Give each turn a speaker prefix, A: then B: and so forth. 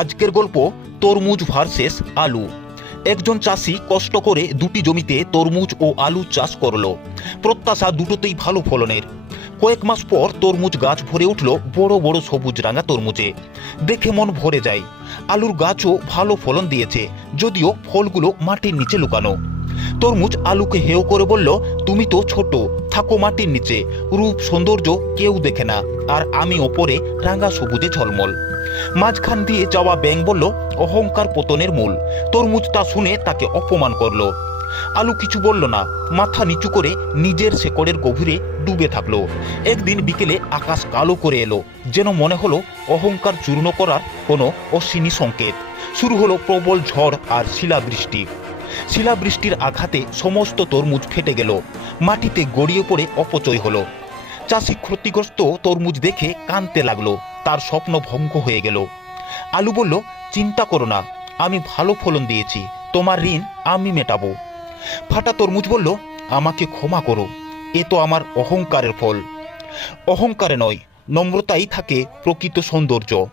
A: আজকের গল্প তরমুজ ভার্সেস আলু। একজন চাষি কষ্ট করে দুটি জমিতে তরমুজ ও আলু চাষ করল। প্রত্যাশা দুটোতেই ভালো ফলনের। কয়েক মাস পর তরমুজ গাছ ভরে উঠল বড় বড় সবুজ রাঙা তরমুজে। দেখে মন ভরে যায়, আলুর গাছও ভালো ফলন দিয়েছে, যদিও ফলগুলো মাটির নিচে লুকানো। তরমুজ আলুকে হেও করে বলল, তুমি তো ছোট, থাকো মাটির নিচে, রূপ, সৌন্দর্য কেউ দেখে না, আর আমি ওপরে রাঙা সবুজে ঝলমল। মাঝখান দিয়ে যাওয়া ব্যাং বলল, অহংকার পতনের মূল। তরমুজ তা শুনে তাকে অপমান করল। আলু কিছু বলল না, মাথা নিচু করে নিজের শেকড়ের গভীরে ডুবে থাকল। একদিন বিকেলে আকাশ কালো করে এলো, যেন মনে হলো অহংকার চূর্ণ করার কোনো অশ্বিনী সংকেত। শুরু হলো প্রবল ঝড় আর শিলাবৃষ্টি। শিলাবৃষ্টির আঘাতে সমস্ত তরমুজ ফেটে গেল। মাটিতে গড়িয়ে পড়ে অপচয় হলো। চাষি ক্ষতিগ্রস্ত তরমুজ দেখে কাঁদতে লাগল। তার স্বপ্ন ভঙ্গ হয়ে গেল। আলু বলল, চিন্তা করো না, আমি ভালো ফলন দিয়েছি। তোমার ঋণ আমি মেটাবো। ফাটা তরমুজ বলল, আমাকে ক্ষমা করো। এ তো আমার অহংকারের ফল। অহংকারে নয়, নম্রতাই থাকে প্রকৃত সৌন্দর্য।